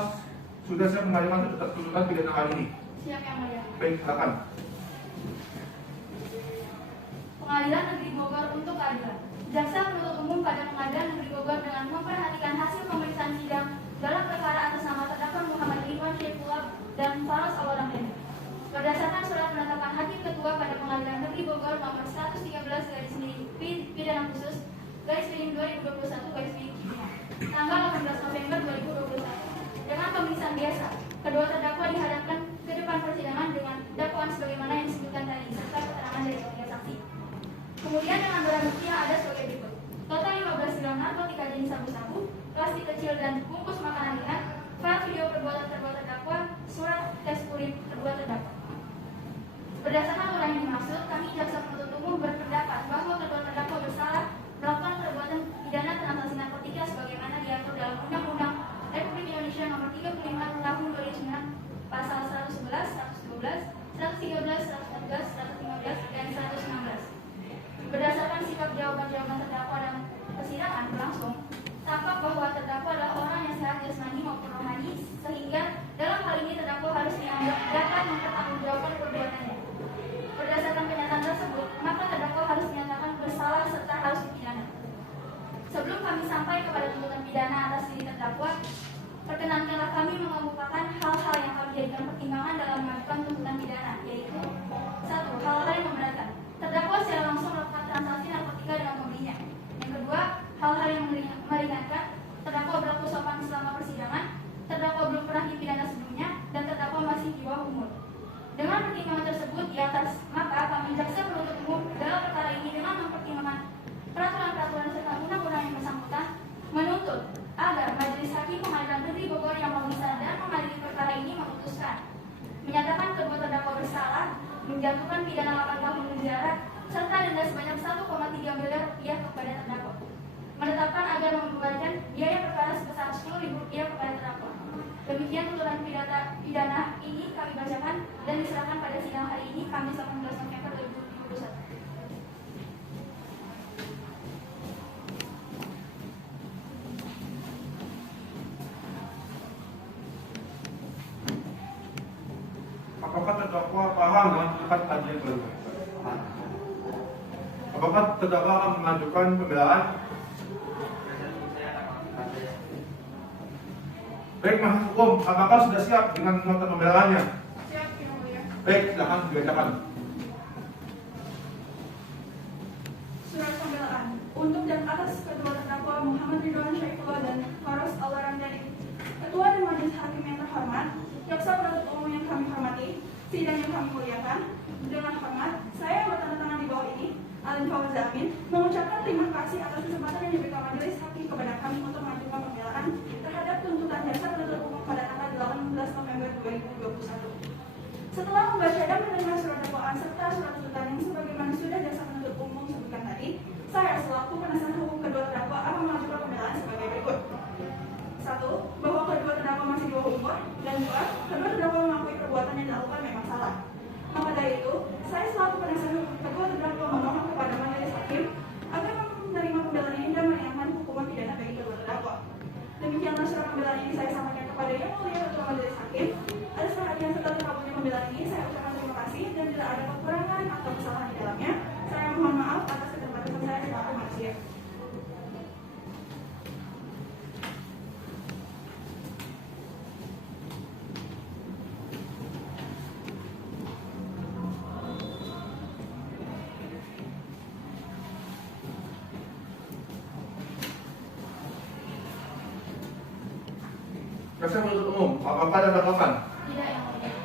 sudah siap mengajukan tuntutan pidana kali ini? Siap, Yang Mulia. Baik, silakan. Pengadilan Negeri Bogor untuk keadilan. Jaksa penuntut umum pada Pengadilan Negeri Bogor dengan memperhatikan hasil pemeriksaan sidang dalam perkara atas nama terdakwa Muhammad Ridwan Syaifullah dan Faros Al-Ramdhani. Berdasarkan surat penetapan Hakim Ketua pada Pengadilan Negeri Bogor nomor 113/pidana khusus (2021) tanggal 18 November 2021 dengan pemeriksaan biasa, kedua terdakwa dihadapkan ke depan persidangan dengan dakwaan sebagaimana yang disebutkan tadi serta keterangan dari ketiga saksi. Kemudian dengan barang bukti yang ada sebagai berikut: total 15 gram narkotika jenis sabu-sabu, plastik kecil dan bungkus makanan ringan, file video perbuatan kedua terdakwa, surat tes urin kedua terdakwa. Berdasarkan uraian yang dimaksud, kami jaksa penuntut umum berpendapat bahwa kedua terdakwa bersalah melakukan perbuatan pidana transaksi narkotika sebagaimana diatur dalam Undang-Undang Republik Indonesia Nomor 35 Tahun 2009 Pasal 111, 112, 113, 114, 115, dan 116. Berdasarkan sikap jawaban-jawaban terdakwa dan persidangan berlangsung, tampak bahwa terdakwa adalah orang yang sehat jasmani maupun rohani, sehingga dalam hal ini terdakwa harus dianggap dapat mempertanggungjawabkan perbuatannya. Berdasarkan kenyataan tersebut, maka terdakwa harus dinyatakan bersalah serta harus dipidana. Sebelum kami sampai kepada tuntutan pidana atas diri terdakwa, perkenankanlah kami mengemukakan hal-hal yang kami jadikan pertimbangan dalam mengajukan tuntutan pidana, yaitu 1. Hal-hal yang memberatkan. Terdakwa secara langsung melakukan transaksi narkotika dengan pembelinya. Yang kedua, hal-hal yang meringankan. Terdakwa berlaku sopan selama persidangan. Terdakwa belum pernah dipidana sebelumnya dan terdakwa masih di bawah umur. Dengan pertimbangan tersebut di atas, maka kami jaksa penuntut umum dalam perkara ini dengan mempertimbangkan peraturan-peraturan serta undang-undang yang bersangkutan menuntut agar Majelis Hakim Pengadilan Negeri Bogor yang memeriksa dan mengadili perkara ini memutuskan menyatakan kedua terdakwa bersalah, menjatuhkan pidana 8 tahun penjara serta denda sebanyak 1,3 miliar rupiah kepada terdakwa. Menetapkan agar membebankan biaya perkara sebesar Rp10.000 kepada terdakwa. Demikian tuntutan pidana ini kami bacakan dan diserahkan pada sidang hari ini Kamis 18 November 2021. Apakah terdakwa paham dengan tuntutan kajian keluarga? Apakah terdakwa akan mengajukan pembelaan? Baik, penasihat hukum, apakah sudah siap dengan nota pembelaannya? Siap, Yang Mulia. Baik, silakan dibacakan. Surat pembelaan. untuk dan atas kedua terdakwa Muhammad Ridwan Syaifullah dan Faros Al-Ramdhani. Ketua dan Majelis Hakim yang terhormat, jaksa penuntut umum yang kami hormati, sidang yang kami muliakan, dengan hormat, saya yang bertanda di bawah ini, Alin Fauzi Amin, mengucapkan terima kasih atas kesempatan yang diberikan Majelis Hakim kepada kami untuk mengajukan pembelaan terhadap tuntutan jaksa penuntut umum pada tanggal 18 November 2021. Setelah membaca dan menerima surat dakwaan serta surat tuntutan yang sebagaimana sudah jaksa penuntut umum sebutkan tadi, saya selaku penasihat hukum kedua terdakwa akan mengajukan pembelaan sebagai berikut. 1. Bahwa kedua terdakwa masih di bawah umur, dan 2. Kedua terdakwa mengakui perbuatan yang dilakukan memang salah. Maka dari itu, saya selaku penasihat hukum kedua terdakwa memohon kepada Majelis Hakim agar menerima pembelaan ini dan meringankan hukuman pidana bagi kedua terdakwa. Demikianlah surat pembelaan ini saya sampaikan kepada Yang Mulia Ketua Majelis Hakim. Atas perhatian serta terkabulnya pembelaan ini, saya ucapkan terima kasih dan bila ada kekurangan atau kesalahan di dalamnya, saya mohon maaf atas keterbatasan saya selaku manusia. Jaksa penuntut umum, apa-apa dan tanggapan? Tidak, Yang Mulia.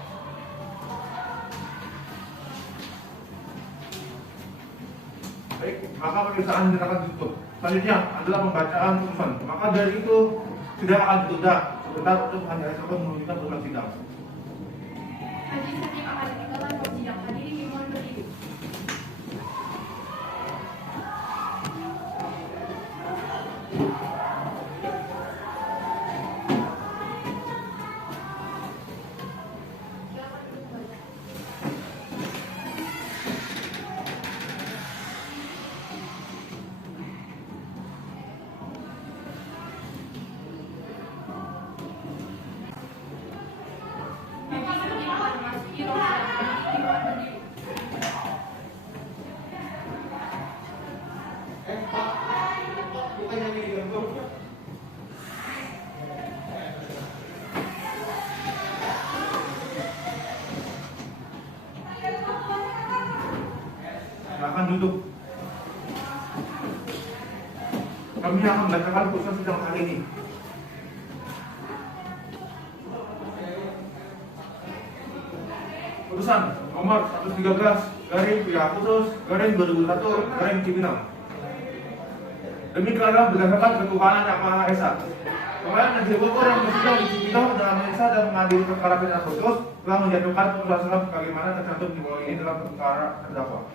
Baik, maka pemeriksaan akan ditutup. Selanjutnya adalah pembacaan putusan. Maka dari itu tidak akan ditunda sebentar untuk hanya sampai menunjukkan ruang sidang. Majelis Hakim akan ditinggalkan ruang sidang. Hadirin dimohon berdiri. Majelis Hakim akan memasuki ruang sidang. Hadirin dimohon berdiri. Bukan yang diganggu. Silakan duduk. Kami akan membacakan putusan sidang hari ini. Putusan nomor 113/PH-2021/Cibinong. Demi keadaan berdasarkan ketuhanan Yang Maha Esa. Pengadilan Negeri Bogor yang bersidang di Cibinong dalam memeriksa dan mengadili perkara pidana khusus telah menjatuhkan putusan sebagaimana tercantum di bawah ini dalam perkara terdakwa.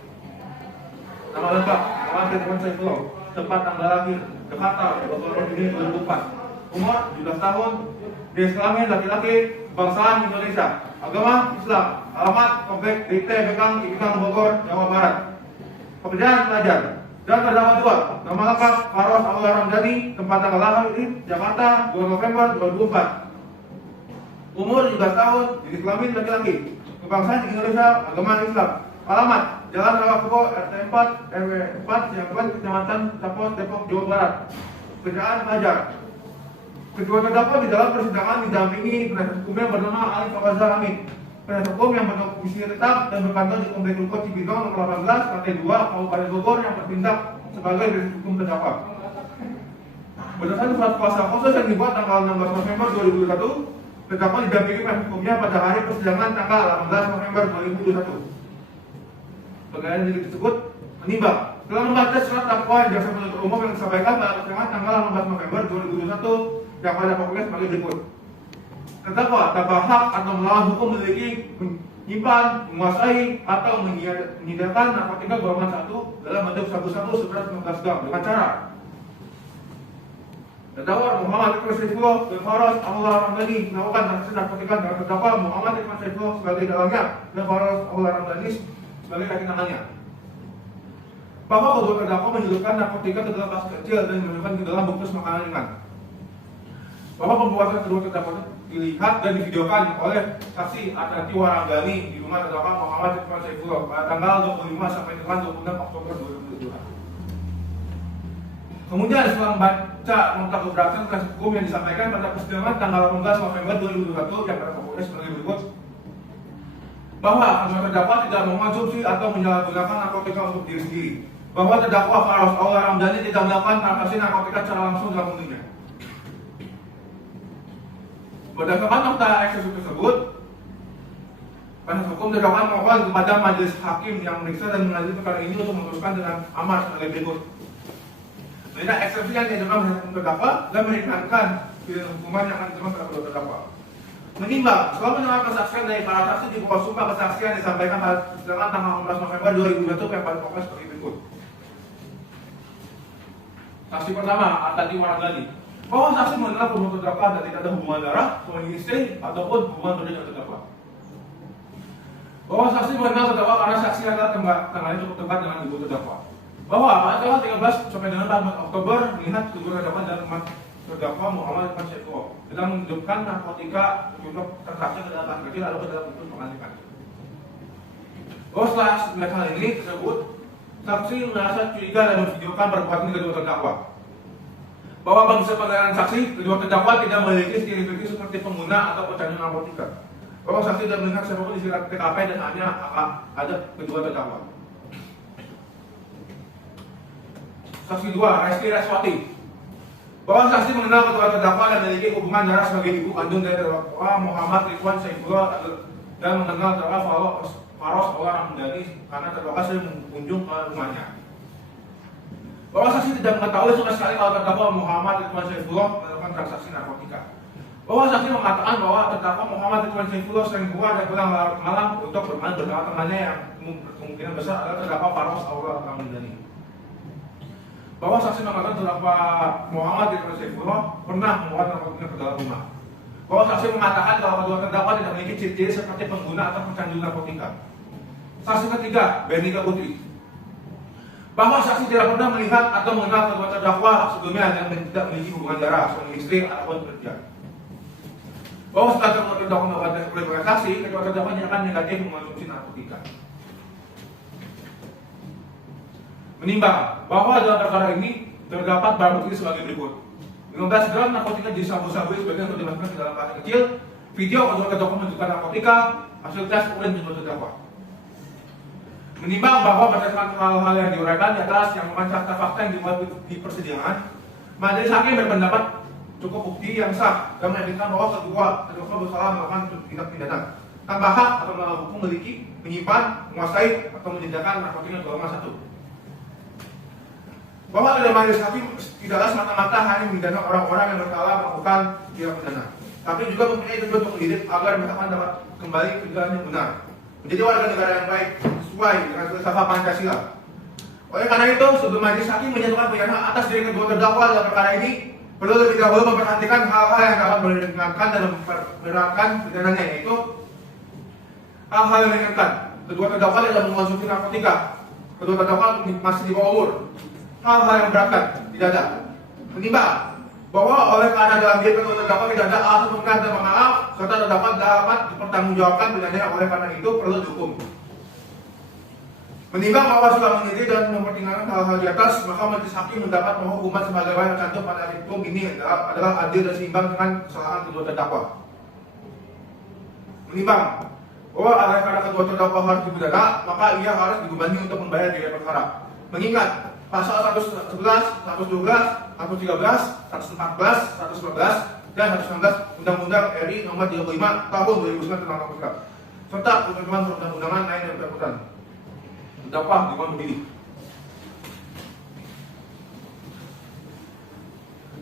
Nama lengkap Muhammad Ridwan Syaifullah, tempat tanggal lahir Jakarta 22 Juni 2004, umur 17 tahun, jenis kelamin laki-laki, kebangsaan Indonesia, agama Islam, alamat komplek DT Bekang Cibinong Bogor, Jawa Barat, pekerjaan pelajar. Dan terdakwa 2, nama lengkap Faros Al-Ramdhani, tempat tanggal lahir Jakarta 2 November 2004, umur 17 tahun, jenis kelamin laki-laki, kebangsaan Indonesia, agama Islam, alamat Jalan Rawakubo RT 4 RW 4 Siakuan Kecamatan Tapos Depok Jawa Barat, pekerjaan pelajar. Kedua terdakwa di dalam persidangan didampingi penasihat hukum yang bernama Alin Fauzi Amin, penasihat hukum yang berdomisili tetap dan berkantor di Komplek Ruko Cibinong nomor 18 lantai 2 Kabupaten Bogor yang bertindak sebagai penasihat hukum terdakwa. Berdasarkan surat kuasa khusus yang dibuat tanggal 16 November 2021, terdakwa didampingi penasihat hukumnya pada hari persidangan tanggal 18 November 2021. Pengadilan negeri tersebut menimbang telah membaca surat dakwaan jaksa penuntut umum yang disampaikan pada persidangan tanggal 16 November 2021 yang pada pokoknya sebagai berikut. Terdakwa tanpa hak atau melawan hukum memiliki, menyimpan, menguasai atau menyediakan narkotika golongan 1 dalam bentuk sabu-sabu seberat 15 gram dengan cara terdakwa Muhammad Ridwan Syaifullah dan Faros Al-Ramdhani melakukan transaksi narkotika dengan terdakwa Muhammad Ridwan Syaifullah sebagai dalangnya dan Faros Al-Ramdhani sebagai kaki tangannya. Bahwa kedua terdakwa menyelundupkan narkotika ke dalam tas kecil dan menyelundupkan ke dalam bungkus makanan ringan. Bahwa pembuatan kedua terdakwa dilihat dan divideokan oleh saksi Atrati Waranggani di rumah terdakwa Muhammad Ridwan Syaifullah pada tanggal 25 sampai dengan 26 Oktober 2022. Kemudian setelah membaca nota keberatan penasihat hukum yang disampaikan pada persidangan tanggal 18 November 2021 yang pada pokoknya sebagai berikut. Bahwa kedua terdakwa tidak mengonsumsi atau menyalahgunakan narkotika untuk diri sendiri. bahwa terdakwa Faros Aula Ramdhani tidak melakukan transaksi narkotika secara langsung dalam dirinya. Berdasarkan fakta eksekusi tersebut, penasihat hukum terdakwa mohon kepada majelis hakim yang memeriksa dan mengadili perkara ini untuk memutuskan dengan amar sebagai berikut. Mengenai eksepsi yang diajukan penasihat hukum terdakwa dan meringankan pilihan hukuman yang akan diterima pada kedua terdakwa. Menimbang, setelah mendengar kesaksian dari para saksi di pokok sumpah kesaksian disampaikan pada persidangan tanggal 16 November 2021 yang paling pokok seperti berikut. Saksi pertama, Artadi Waragani, bahwa saksi mengenal kedua terdakwa dan tidak ada hubungan darah, suami istri, ataupun hubungan kerja dengan terdakwa. Bahwa saksi mengenal terdakwa karena saksi adalah tanggalnya cukup dekat dengan ibu terdakwa. Bahwa pada tanggal 13 sampai dengan 14 Oktober melihat kedua terdakwa dan teman terdakwa Muhammad Irfan Saifullah sedang menunjukkan narkotika untuk transaksi ke dalam tas kecil lalu ke dalam bentuk pengalikan. Bahwa setelah melihat hal ini tersebut, saksi merasa curiga dan memvideokan perbuatan kedua terdakwa. Bahwa bangsa penilaian saksi, kedua terdakwa tidak memiliki ciri-ciri seperti pengguna atau pecandu narkotika. Bahwa saksi tidak melihat siapapun di sekitar TKP dan hanya ada kedua terdakwa. Saksi 2, Reski Reswati, bahwa saksi mengenal kedua terdakwa dan memiliki hubungan darah sebagai ibu kandung dari terdakwa Muhammad Ridwan Saifullah dan mengenal terdakwa Faros Aula Ramdhani karena terdakwa sering mengunjung ke rumahnya. Bahwa saksi tidak mengetahui sama sekali kalau terdakwa Muhammad Ridwan Saifullah melakukan transaksi narkotika. Bahwa saksi mengatakan bahwa terdakwa Muhammad Ridwan Saifullah sering keluar dan pulang larut malam untuk bermain bersama temannya yang kemungkinan besar adalah terdakwa Faros Aula Ramdhani. Bahwa saksi mengatakan terdakwa Muhammad Ridwan Saifullah pernah membawa narkotika ke dalam rumah. Bahwa saksi mengatakan bahwa kedua terdakwa tidak memiliki ciri-ciri seperti pengguna atau pecandu narkotika. Saksi ketiga, Benika Putri, bahwa saksi tidak pernah melihat atau mengenal kedua terdakwa sebelumnya dan tidak memiliki hubungan darah, suami istri ataupun kerja. Bahwa setelah kedua terdakwa melakukan tes saksi, kedua terdakwa akan negatif mengonsumsi narkotika. Menimbang bahwa dalam perkara ini terdapat barang bukti sebagai berikut: 15 gram narkotika jenis sabu-sabu sebagian untuk dimasukkan ke dalam plastik kecil, video kedua terdakwa menunjukkan narkotika, hasil tes urin kedua terdakwa. Menimbang bahwa berdasarkan hal-hal yang diuraikan di atas yang memancar fakta yang dibuat di persidangan, majelis hakim berpendapat cukup bukti yang sah dan meyakinkan bahwa kedua terdakwa bersalah melakukan tindak pidana tanpa hak atau melawan hukum memiliki, menyimpan, menguasai atau menyediakan narkotika golongan 1. Bahwa dalam majelis hakim tidaklah semata-mata hanya memidana orang-orang yang bersalah melakukan tindak pidana, tapi juga mempunyai tujuan untuk mendidik agar mereka dapat kembali ke jalan yang benar, menjadi warga negara yang baik sesuai dengan filsafat Pancasila. Oleh karena itu, sebelum majelis hakim menjatuhkan pidana atas diri kedua terdakwa dalam perkara ini, perlu lebih dahulu memperhatikan hal-hal yang dapat meringankan dan memberatkan pidananya, yaitu hal-hal yang meringankan. Kedua terdakwa tidak mengonsumsi narkotika, kedua terdakwa masih di bawah umur. Hal-hal yang beratkan tidak ada. Menimbang bahwa oleh karena dalam diri kedua terdakwa tidak ada alasan pembenaran dan maaf, serta terdakwa dapat dipertanggungjawabkan pidananya, oleh karena itu perlu dihukum. Menimbang bahwa setelah meneliti dan mempertimbangkan hal-hal di atas, maka majelis hakim mendapat bahwa hukuman sebagaimana tercantum pada hukum ini adalah adil dan seimbang dengan kesalahan kedua terdakwa. Menimbang bahwa oleh karena kedua terdakwa harus dipidana, maka ia harus dibebani untuk membayar biaya perkara. Mengingat pasal 111, 112, 113, 114, 111, dan 119 Undang-Undang RI Nomor 35 Tahun 2009 tentang narkotika, serta ketentuan perundang-undangan lain yang berkaitan. Terdakwa dengan memilih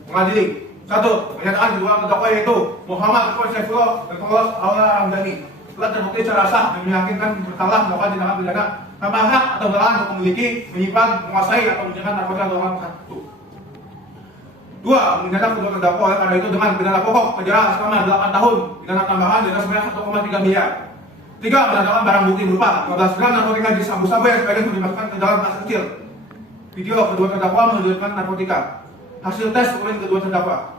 mengadili 1. Menyatakan kedua terdakwa yaitu Muhammad Ridwan Saifullah dan Faros Aula Ramdhani telah terbukti secara sah dan meyakinkan bersalah melakukan tindakan pidana tanpa hak atau berlahan untuk memiliki, menyimpan, menguasai atau menjaga narkotika golongan 1. 2. Menyatakan kedua terdakwa oleh karena itu dengan pidana pokok penjara selama 8 tahun, pidana tambahan denda sebanyak 1,3 miliar. 3. Mendatangkan barang bukti berupa 15 gram narkotika jenis sabu-sabu yang sebagian dimasukkan ke dalam tas kecil, video kedua terdakwa menunjukkan narkotika, hasil tes urin kedua terdakwa.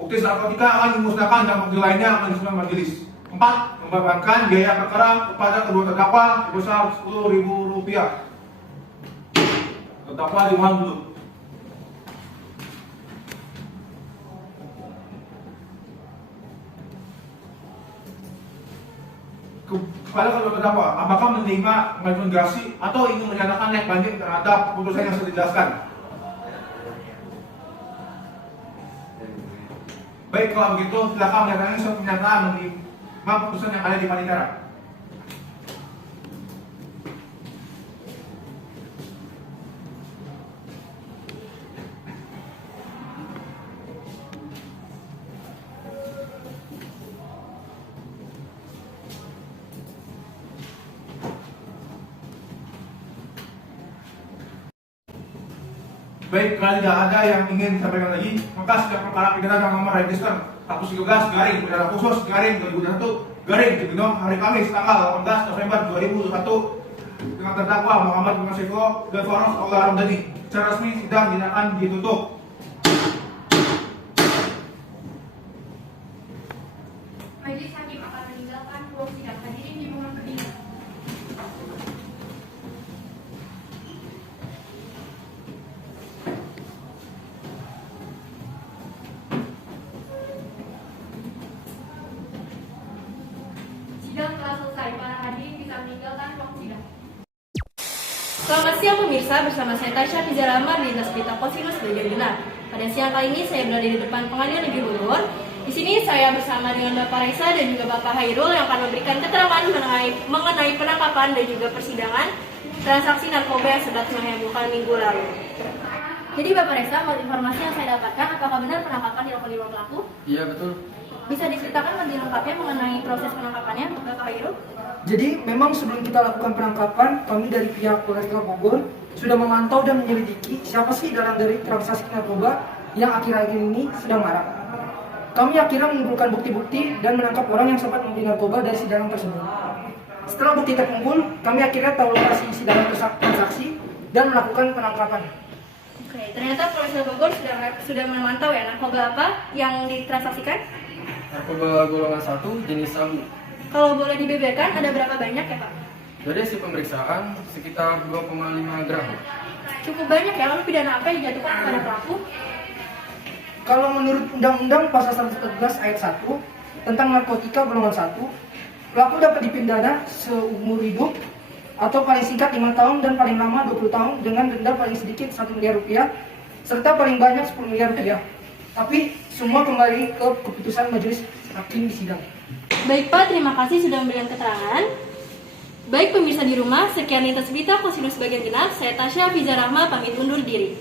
Bukti narkotika akan dimusnahkan dan bukti lainnya akan diserahkan majelis. 4. Membebankan biaya perkara kepada kedua terdakwa sebesar Rp10.000. Terdakwa dimohon dulu. Kepada kedua terdakwa, apakah menerima pengajuan gerasi atau ingin menyatakan naik banding terhadap putusan yang sudah dijelaskan? Baik, kalau begitu silakan menyatakan suatu pernyataan menerima putusan yang ada di panitia. Baik, kalau tidak ada yang ingin disampaikan lagi, maka setiap perkara pidana dengan nomor register 113 garing pidana khusus garing 2021 garing Cibinong hari Kamis tanggal 18 November 2021 dengan terdakwa Muhammad bin Saifullah dan Faros Allah Ramdhani. Secara resmi sidang dinyatakan ditutup. Majelis hakim akan meninggalkan ruang sidang. Hadirin dimohon berdiri. Sidang telah selesai. Para hadirin bisa meninggalkan ruang sidang. Selamat siang pemirsa, bersama saya Tasya Fizarama di Lintas Berita Kosinus bagian genap. Pada siang kali ini saya berada di depan Pengadilan Negeri Bogor. Di sini saya bersama dengan Bapak Reza dan juga Bapak Hairul yang akan memberikan keterangan mengenai penangkapan dan juga persidangan transaksi narkoba yang sempat menghebohkan minggu lalu. Jadi Bapak Reza, menurut informasi yang saya dapatkan, apakah benar penangkapan dilakukan 5 pelaku? Iya betul. Bisa diceritakan lebih lengkapnya mengenai proses penangkapannya, Bapak Hairul? Jadi memang sebelum kita lakukan penangkapan, kami dari pihak Polresta Bogor sudah memantau dan menyelidiki siapa sih dalam dari transaksi narkoba yang akhir-akhir ini sedang marak. Kami akhirnya mengumpulkan bukti-bukti dan menangkap orang yang sempat membeli narkoba dari sidangan tersebut. Setelah bukti terkumpul, kami akhirnya tahu lokasi sidangan transaksi dan melakukan penangkapan. Oke, ternyata Polres Bogor sudah memantau ya narkoba apa yang ditransaksikan? Narkoba golongan 1 jenis sabu. Kalau boleh dibeberkan, ada berapa banyak ya Pak? Dari hasil pemeriksaan sekitar 2,5 gram. Cukup banyak ya, lalu pidana apa yang dijatuhkan kepada pelaku? Kalau menurut Undang-Undang Pasal 114 Ayat 1 tentang narkotika golongan 1, pelaku dapat dipidana seumur hidup atau paling singkat 5 tahun dan paling lama 20 tahun dengan denda paling sedikit 1 miliar rupiah serta paling banyak 10 miliar rupiah. Tapi semua kembali ke keputusan majelis hakim di sidang. Baik Pak, terima kasih sudah memberikan keterangan. Baik pemirsa di rumah, sekian Lintas Berita Kosinus bagian genap. Saya Tasya Fizarahma pamit undur diri.